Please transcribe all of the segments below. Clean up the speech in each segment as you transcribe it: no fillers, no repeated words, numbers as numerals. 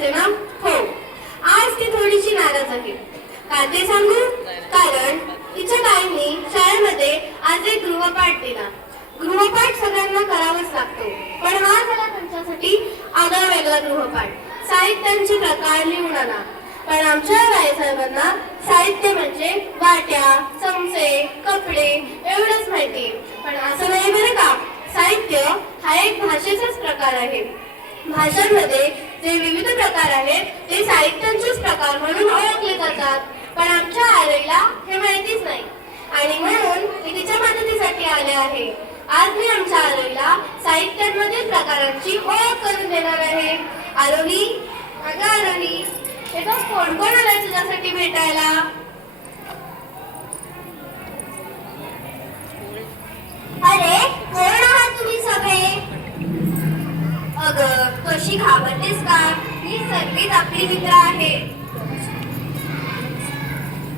असते ना? हो. आज ती थोडीशी नाराज आहे. का ते सांगू? कारण तिच्या ताईंनी शाळेमध्ये आज एक गृहपाठ दिला. गृहपाठ सगळ्यांना करावाच लागतो, पण हा झाला त्यांच्यासाठी आगळा वेगळा गृहपाठ. साहित्यांचे प्रकार लिहून आणा. पण आमच्या बाईसाहेबांना साहित्य म्हणजे वाट्या, चमचे, कपडे एवढंच माहिती. पण असं नाही बरं का. साहित्य हा एक भाषेचाच प्रकार आहे. भाषांमध्ये जे विविध प्रकार आहेत ते साहित्यांचेच प्रकार म्हणून ओळखले जातात. पण आमच्या आरईला हे माहितीच नाही आणि म्हणून मी तिच्या मदतीसाठी आले आहे. आज मी आमच्या आरोहीला साहित्यांमधील प्रकारांची ओळख करून देणार आहे. आरोही, अगं आरोही, हे बघ कोण कोण आलाय तुझ्यासाठी भेटायला. अरे कोण आहात तुम्ही सगळे? अगं कशी घाबरतेस का? ही सर्वीच आपली मित्र आहे.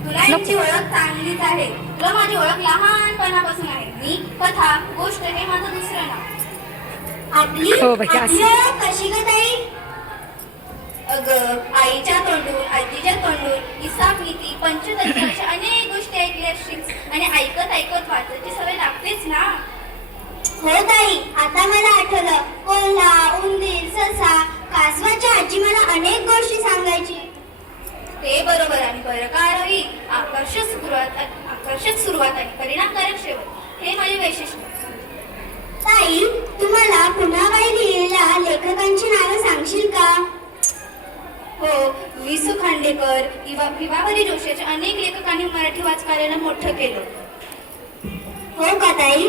तुला यांची ओळख चांगलीच आहे. तुला माझी ओळख लहानपणापासून आहे. मी कथा गोष्ट हे माझं दुसरं नाव. आपली ओळख कशी ग ताई? अगं आईच्या तोंडून, आजीच्या तोंडून हिसाब, नीती, पंचदशी अशा अनेक गोष्टी ऐकल्या असशील आणि ऐकत ऐकत वाचायची सवय लागतेच ना. हो ताई, आता मला आठवलं. कोल्हा, उंदीर, ससा, कासवाची आजी मला अनेक गोष्टी सांगायची. ते बरोबर आणि बरं का आरोही. आकर्षक सुरुवात आणि परिणामकारक शेवट हे माझे वैशिष्ट्य. ताई, तुम्हाला पुन्हा काही लिहिलेल्या लेखकांची नावं सांगशील का? हो, वि. सु. खांडेकर, विभावरी जोशी अशा अनेक लेखकांनी मराठी वाचकाला मोठं केलं. हो का ताई?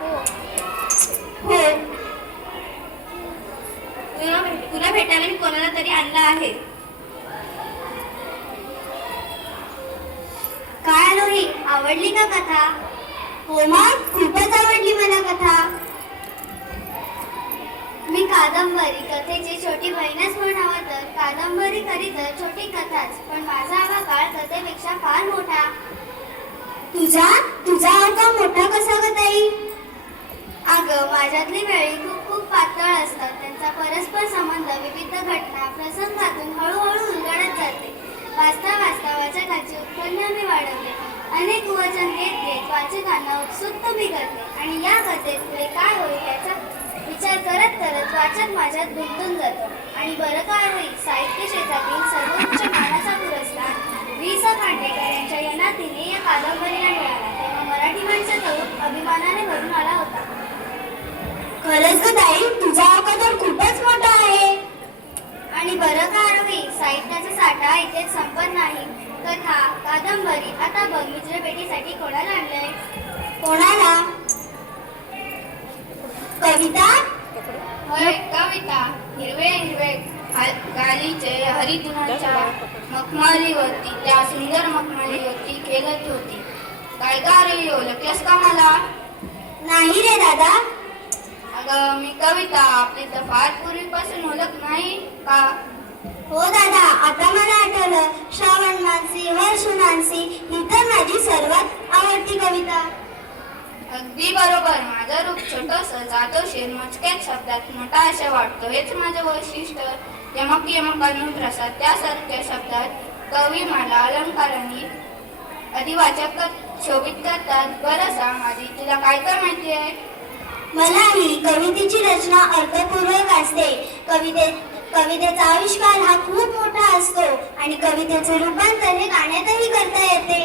हो. तुला भेटायला मी कोणाला तरी आणलं आहे. काय आरोही, आवडली का कथा? हो मग, खूपच आवडली मला कथा. मी कादंबरी, कथेची छोटी बहीणच म्हणावं तर कादंबरी खरी तर छोटी कथाच, पण माझा हा काळ कथेपेक्षा फार मोठा. तुझा अवकाळ मोठा कसा ग ताई? अगं, माझ्यातली वेळी खूप पातळ असतात. त्यांचा परस्पर संबंध विविध घटना प्रसंगातून हळूहळू उलगडत जाते. वाचता वाचता वाचकाची उत्पन्न मी वाढवते. अनेक वचन घेत वाचकांना उत्सुकता मी करते आणि या कथेत पुढे काय होईल याचा विचार करत करत वाचक माझ्यात गुंतून जातो. आणि बरं काय होईल, साहित्य क्षेत्रातील सर्वोच्च मानाचा पुरस्कार वि. स. खांडेकर यांच्या यनातीने या कादंबरीला मिळाला, तेव्हा मराठी माणसं तरुण अभिमानाने भरून आला होता. खरंच ग ताई, तुझा अवकाळ तर खूपच मोठा आहे. आणि बरं का आरोही, साहित्याचा साठा इथेच संपत नाही. कथा, कादंबरी, आता बघ मित्रपेटीसाठी कोणाला आणलंय? कोणाला? कविता? होय, कविता. हिरवे हिरवे गालीचे हरितुनाच्या मखमलीवरती, त्या सुंदर मखमलीवरती खेळत होती. काय गा रे, ओळखलंस का मला? नाही रे दादा. अगं मी कविता, आपली तर फार पूर्वीपासून ओळख नाही का? हो दादा, आता मला आठवलं. श्रावण मानसी, वर्षू मानसी ही तर माझी सर्वात आवडती कविता. अगदी बरोबर. माझं रूप छोटस, जातोशीर, मोजक्यात शब्दात मोठा असे वाटतो. हेच माझं वैशिष्ट्य. यमक यमक अनुप्रसाद त्यासारख्या शब्दात कवी मला अलंकारांनी अधिवाचक शोभित करतात. बरं सांग आधी, तुला काय काय माहिती आहे? मला ही कवितेची रचना अर्थपूर्वक असते. कवितेचा आविष्कार हा खूप मोठा असतो आणि कवितेचे रूपांतर हे गाण्यातही करता येते.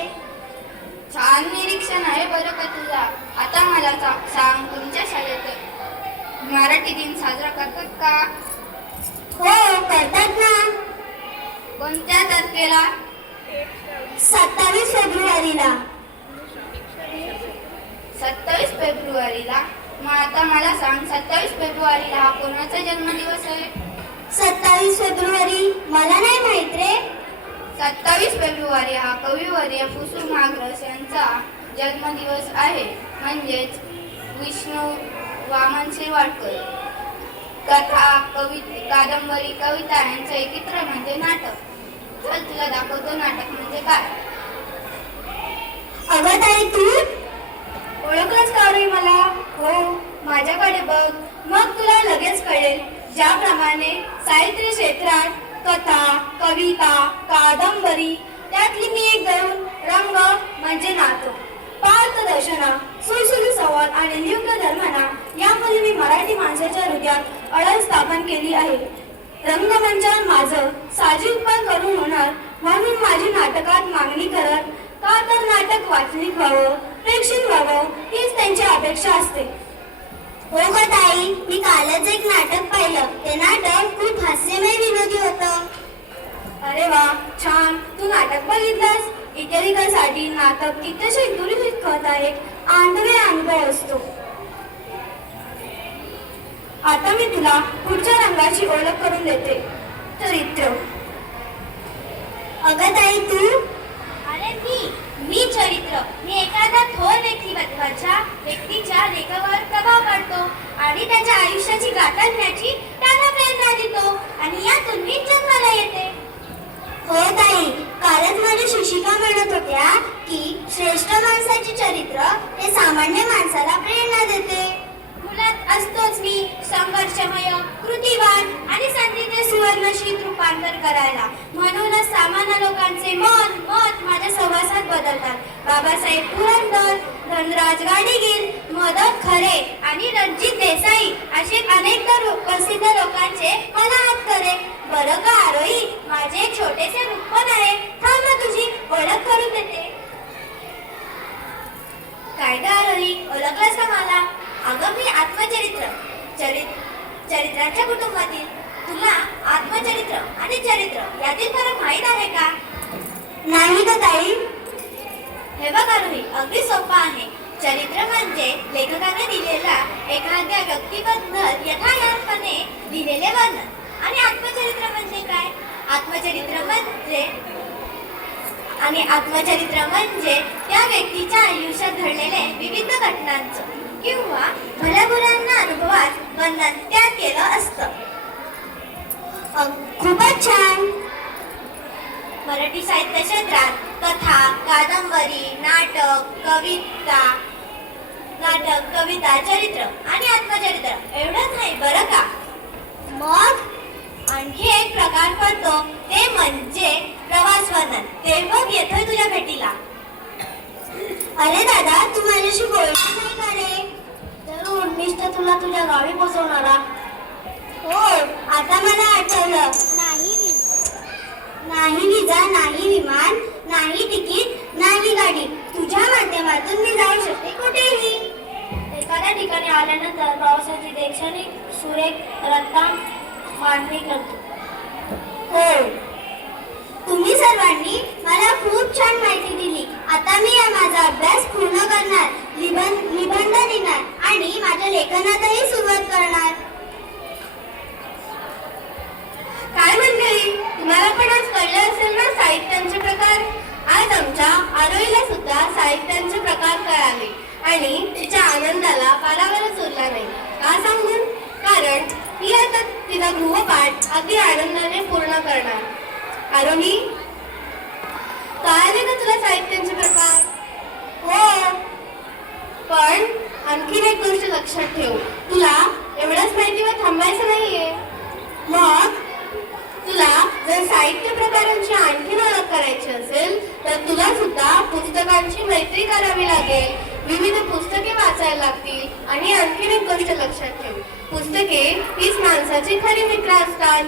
छान निरीक्षण आहे बरं का तुझा. आता मला सांग, तुमच्या शाळेत मराठी दिन साजरा करतात का? हो, करतात ना. कोणत्या तारखेला? 27 फेब्रुवारीला. 27 फेब्रुवारीला? मग आता मला सांग, 27 फेब्रुवारीला हा कोणाचा जन्मदिवस आहे? 27 फेब्रुवारी? मला नाही माहित रे. 27 फेब्रुवारी हा कविवर्य पु. माग्रस यांचा जन्मदिवस आहे. म्हणजेच विष्णू वामन शिरवाडकर. कथा, कादंबरी, कविता यांचं एकत्र म्हणजे नाटक. चल तुला दाखवतो नाटक म्हणजे काय. अगं ताई, तू ओळखलंच का रे मला? हो, माझ्याकडे बघ, मग तुला लगेच कळेल. ज्याप्रमाणे साहित्य क्षेत्रात कथा, कविता, कादंबरी त्यातली मी एक धरून रंग म्हणजे नाटक, पार्थदर्शना, सुळसुळी संवाद आणि नियुक्त धर्मना यामध्ये मी मराठी माणसाच्या हृदयात अडळ स्थापन केली आहे. रंगमंचावर माझं साजीवपण करून होणार म्हणून माझी नाटकात मागणी करत, का तर नाटक वाचनिक व्हावं, प्रेक्षणीय व्हावं हीच त्यांची अपेक्षा असते. हो ग ताई, मी कालच एक नाटक पाहिलं. ते नाटक खूप हास्यमय विनोदी होतं. अरे वा, छान. तू नाटक बघितलंस? इतरिकांसाठी नाटक कित्येशे दुर्मिळ कथा एक आंधळे अनुभव असतो. आता मी तुला पुढच्या रंगाची ओळख करून देते. चरित्र. अगं ताई तू? अरे मी चरित्र. मी एखाद्या थोर व्यक्तीच्या लेखावर प्रभाव पाडतो आणि त्याच्या आयुष्याची गाथा लिहिण्याची त्याला प्रेरणा देतो आणि यातून मी जन्माला येते. हो ताई, कालच माझ्या शिक्षिका म्हणत होत्या की श्रेष्ठ माणसाचे चरित्र हे सामान्य माणसाला प्रेरणा देते. मुलात असतोच मी संघर्षमय, कृतिवान आणि संधीचे सुवर्णशील रूपांतर करायला. म्हणूनच सामान्य लोकांचे मत माझ्या सहवासात बदलतात. बाबासाहेब पुरंदर, धनराज गाडगीळ, मदन खरे आणि रणजित देसाई असे अनेक प्रसिद्ध लोकांचे मला हात करे. बरं का आरोही, माझे एक छोटेसे रूपण आहे. थांब ना, तुझी ओळख करून देते. काय ग आरोही, ओळखलंस का मला? अगं मी आत्मचरित्र. चरित्राच्या कुटुंबातील. तुला आत्मचरित्र आणि चरित्र यातील फरक माहीत आहे का? नाही ग ताई. हे बघ आरोही, अगदी सोपं आहे. चरित्र म्हणजे लेखकाने दिलेला एखाद्या व्यक्तीबद्दल यथार्थपणे दिलेले वर्णन. आणि आत्मचरित्र म्हणजे काय? आत्मचरित्र म्हणजे त्या व्यक्तीच्या आयुष्यात घडलेले विविध घटनांचं किंवा भल्याबुऱ्यांना अनुभवात वर्णन त्यात केलं असतं. खूपच छान. मराठी साहित्य क्षेत्रात कथा, कादंबरी, कविता, चरित्र आणि आत्मचरित्र एवढंच नाही बरं का. मग आणखी एक प्रकार पडतो, ते म्हणजे प्रवास वर्णन. ते बघ येतोय तुझ्या भेटीला. अरे दादा, तू माझ्याशी बोलणार नाही का रे? जरूर, मीच तर तुला तुझ्या गावी पोचवणारा. हो, आता मला आठवलं. नाही विजा, नाही विमान, नाही तिकीट, नाही गाडी. तुझ्या माध्यमातून मी जाऊ शकते कुठेही. एखाद्या ठिकाणी आल्यानंतर प्रवासाची शैक्षणिक सुरेख रत्ताम मांडणी करतो. हो, तुम्ही सर्वांनी मला खूप छान माहिती दिली. आता मी माझा अभ्यास पूर्ण करणार, निबंध लिहिणार आणि माझ्या लेखनातही सुरुवात करणार. काय मंडळी, तुम्हाला पण आज कळले असेल ना साहित्यांचे प्रकार. आज आमच्या आरोहीला सुद्धा साहित्यांचे प्रकार कळाले आणि तिच्या आनंदाला पारावरच उरला नाही. का सांगून? कारण ती आता तिचा गृहपाठ अगदी आनंदाने पूर्ण करणार. आरोही, कळाले ना तुला साहित्यांचे प्रकार? हो, पण आणखीन एक गोष्ट लक्षात ठेव, तुला एवढ्याच माहितीवर थांबायचं नाहीये. मग तुला जर साहित्य प्रकारांची आणखीन ओळख करायची असेल तर तुला सुद्धा पुस्तकांची मैत्री करावी लागेल. विविध पुस्तके वाचायला लागतील आणि आणखीन एक गोष्ट लक्षात ठेव, पुस्तके हीच माणसाची खरी मित्र असतात.